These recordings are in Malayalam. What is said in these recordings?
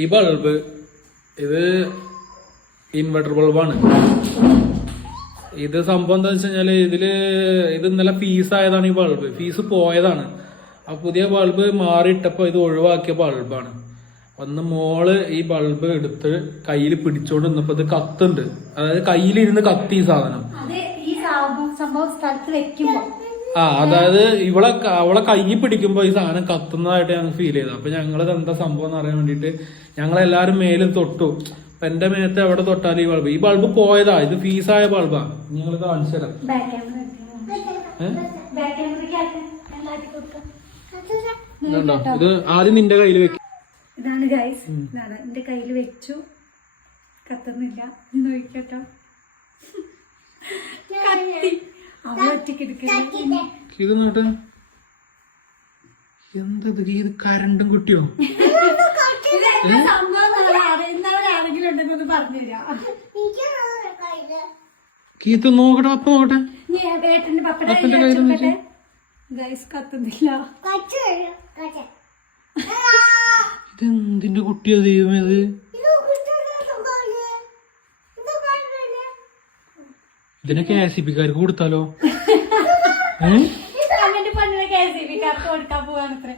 ഈ ബൾബ് ഇത് ഇൻവെർട്ടർ ബൾബാണ്. ഇത് സംഭവം എന്താ വെച്ച് കഴിഞ്ഞാല് ഇത് ഇന്നലെ ഫീസ് ആയതാണ്. ഈ ബൾബ് ഫീസ് പോയതാണ്. ആ പുതിയ ബൾബ് മാറിയിട്ടപ്പോ ഇത് ഒഴിവാക്കിയ ബൾബാണ്. അന്ന് മോള് ഈ ബൾബ് എടുത്ത് കയ്യിൽ പിടിച്ചോണ്ട് നിന്നപ്പോ ഇത് കത്തുണ്ട്. അതായത് കയ്യിലിരുന്ന് കത്തി ഈ സാധനം. അതായത് അവളെ കയ്യിൽ പിടിക്കുമ്പോ ഈ സാധനം കത്തുന്നതായിട്ട് ഞങ്ങൾക്ക് ഫീൽ ചെയ്തു. അപ്പൊ ഞങ്ങളത് എന്താ സംഭവം എന്ന് അറിയാൻ വേണ്ടിട്ട് ഞങ്ങളെല്ലാരും മേലും തൊട്ടു. അപ്പൊ എന്റെ മേത്ത് എവിടെ തൊട്ടാലും ഈ ബൾബ് പോയതാ. ഇത് ഫീസായ ബൾബാ. നിങ്ങൾ കാണിച്ചു തരാം. ഇത് ആദ്യം നിന്റെ കയ്യിൽ വെക്കും. ഇതാണ് ഗൈസ്, ഇതാണ് എന്റെ കയ്യിൽ വെച്ചു. കത്തുന്നില്ല. നോക്കട്ടോ, ഇത് നോട്ടെ. എന്തത് ഇത് കരണ്ടും കുട്ടിയോ? ആരെങ്കിലും ഉണ്ടെന്ന് പറഞ്ഞുതരാ. കീത്ത് നോക്കട്ടെ. അപ്പൊ നോക്കട്ടെ. അപ്പന്റെ കയ്യിൽ ഗൈസ് കത്തുന്നില്ല. ഇതെന്തിന്റെ കുട്ടിയോ ദൈവമേ? ഇത് ഇതിനെ KCB-ക്കാർക്ക് കൊടുത്താലോ? കൊടുക്കാൻ പോവാണത്രേ.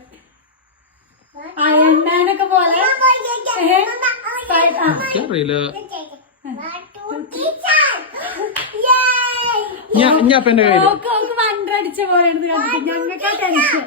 അയണ്ണാനൊക്കെ പോലെ അറിയില്ല. ഞാപ്പന്റെ കയ്യിൽ വണ്ടടിച്ച പോലെ ഞങ്ങൾക്ക് ടെൻഷൻ.